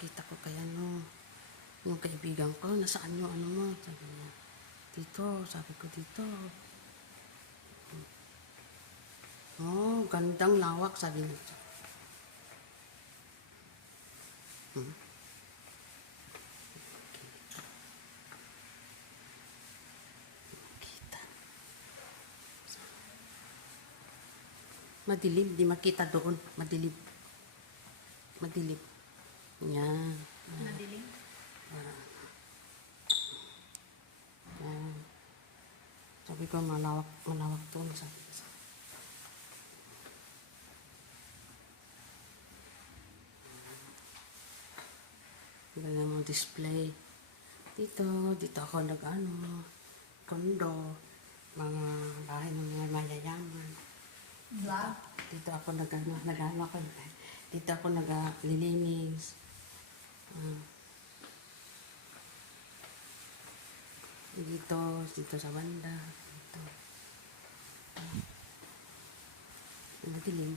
Pinakita ko kay ano, yung kaibigan ko, nasaan yung ano mo? Sabi niya, dito, sabi ko dito. Oh, gandang lawak, sabi niya. Kita. Madilim, di makita doon. Madilim. Madilim. Yan. Madilim? Yan. Sabi ko, malawak to. Sabi ko. Ganyan mo display. Dito ako nag-ano, kondo, mga bahay ng mga mayayaman. Vlog? Dito ako nag-ano ako. Dito ako naglilinis. Dito sa banda. Dito. Madilim.